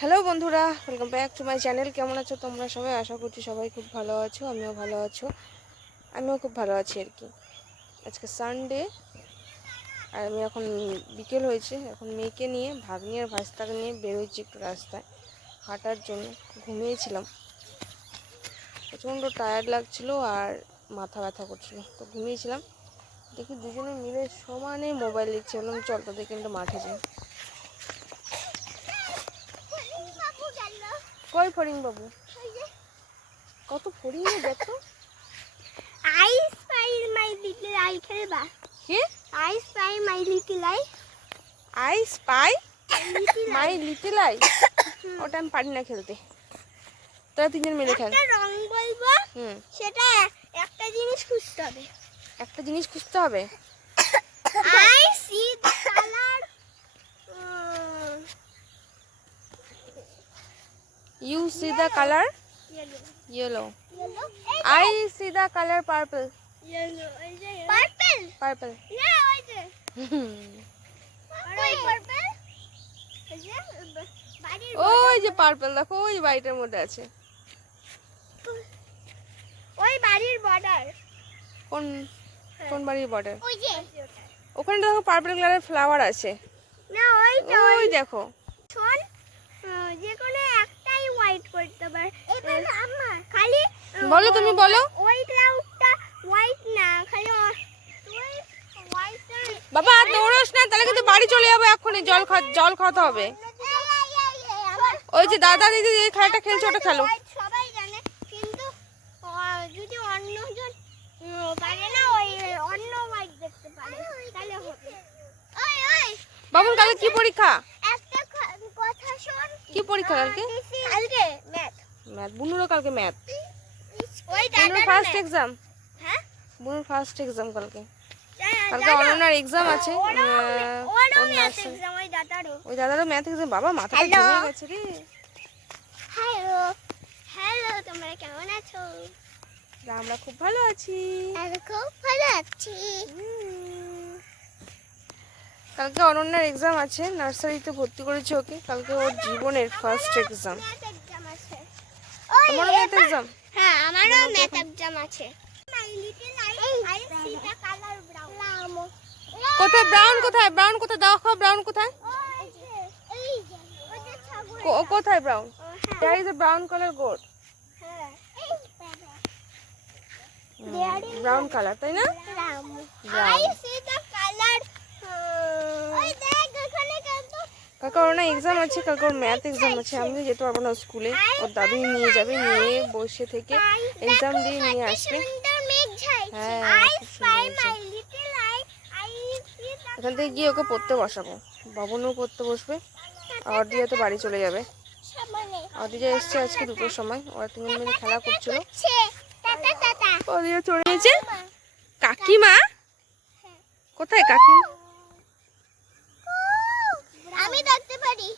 Hello বন্ধুরা, welcome back to my channel. কেমন আছো তোমরা সবাই? আশা করছি সবাই খুব ভালো আছো, আমিও ভালো আছো। আমিও খুব ভালো আছি আর কি। আজকে সানডে আর আমি এখন বিকেল হয়েছে, এখন মেয়েকে নিয়ে ভাগ্নি আর ভাস্তাকে নিয়ে বেরোচ্ছি একটু রাস্তায় হাঁটার জন্য। ঘুমিয়েছিলাম, প্রচণ্ড টায়ার্ড লাগছিলো আর মাথা ব্যথা করছিলো, তো ঘুমিয়েছিলাম। দেখি দুজনে মিলে সমানে মোবাইল দেখছে, বললাম চল তাদেরকে কিন্তু মাঠে যাই। কই ফরিং বাবু? কত ফরিং দেখো। I spy my little eye খেলবা? কি? I spy my little eye. I spy my little I? ওটা আমি পারি না খেলতে, তোরা তিনজন মিলে খেল। একটা রং বলবো, সেটা একটা জিনিস খুঁজতে হবে। একটা জিনিস খুঁজতে হবে। I see the color. You see the color Yellow. yellow. Yellow. I see the color purple. Yellow. Purple. Purple. Yeah, ওই যে। ওই purple. ওই যে বাড়ির ওই যে পার্পল দেখো, ওই বাড়িটার মধ্যে আছে। ওই বাড়ির বর্ডার। কোন কোন বাড়ির বর্ডার? ওই যে ওখানে দেখো পার্পল কালারের ফ্লাওয়ার আছে। না, ওইটা ওই দেখো। শোন, যে কোনো একটাই হোয়াইট করতে পারে। খালি বলো, তুমি বলো। ওই ক্লাউডটা হোয়াইট না, খালি ওই হোয়াইটটা। বাবা দৌড়োস না, তাহলে কিন্তু বাড়ি চলে যাবো এক্ষুনি। জল খাওয়াতে হবে। ওই যে দাদা দিদি যে খেলাটা খেলছে ওটা খেলো। সবাই জানে, কিন্তু যদি অন্যজন পারে না, ওই অন্য হোয়াইট দেখতে পারে, তাহলে হবে। ওই ওই বাবুন কালকে কি পরীক্ষা? একটা কথা শোন। কি পরীক্ষা কালকে? কালকে ম্যাথ। ম্যাথ। বুনুরও কালকে ম্যাথ। ওই বুনুর দাদার ফার্স্ট এক্সাম। হ্যাঁ, বুনুর ফার্স্ট এক্সাম কালকে। কালকে জানো? অনন্যার এক্সাম আছে। ওরও ওর ম্যাথ নার্সারি। এক্সাম, ওই দাদারও। ওই দাদারও ম্যাথ এক্সাম। বাবা মাথাটা Hello? ঘুরে গেছে রে। হ্যালো হ্যালো, তোমরা কেমন আছো? আমরা খুব ভালো আছি। আমি খুব ভালো আছি। কালকে অনন্যার এক্সাম আছে, নার্সারিতে ভর্তি করেছে ওকে। কালকে ওর জীবনের ফার্স্ট এক্সাম। ম্যাথ এক্সাম আছে। তোমারও ম্যাথ এক্সাম? হ্যাঁ, আমারও ম্যাথ এক্সাম আছে। My little I C the colour brown. কোথায় ব্রাউন? কোথায় ব্রাউন? কোথায় দেখো ব্রাউন কোথায়? এই যে ওই যে ছাগল। কোথায় ব্রাউন? হ্যাঁ There is a brown color goat. হ্যাঁ, ব্রাউন কালার, তাই না? I see the color. ওই দেখ ওখানে কত। কালকে ওর না এক্সাম আছে, কালকে ওর ম্যাথ এক্সাম আছে। আমি তো যেতে পারবো না স্কুলে, ওর দাদুই নিয়ে যাবে, নিয়ে বসে থেকে এক্সাম দিয়ে নিয়ে আসবে। সুন্দর মেঘ ঝাইছে। হ্যাঁ, I খুব spy সুন্দর my little eye. I see the এখান থেকে গিয়ে ওকে পড়তে বসাবো। বাবনও পড়তে বসবে, অর্দিয়া তো বাড়ি চলে যাবে। সামনে। অর্দিয়া এসছে আজকে 2টোর সময়। ওরা তিনজন মিলে খেলা করছিল। Tata tata. অর্দিয়া চলে গেছে। কাকিমা কোথায়? কাকিমা আমি দেখতে পারি।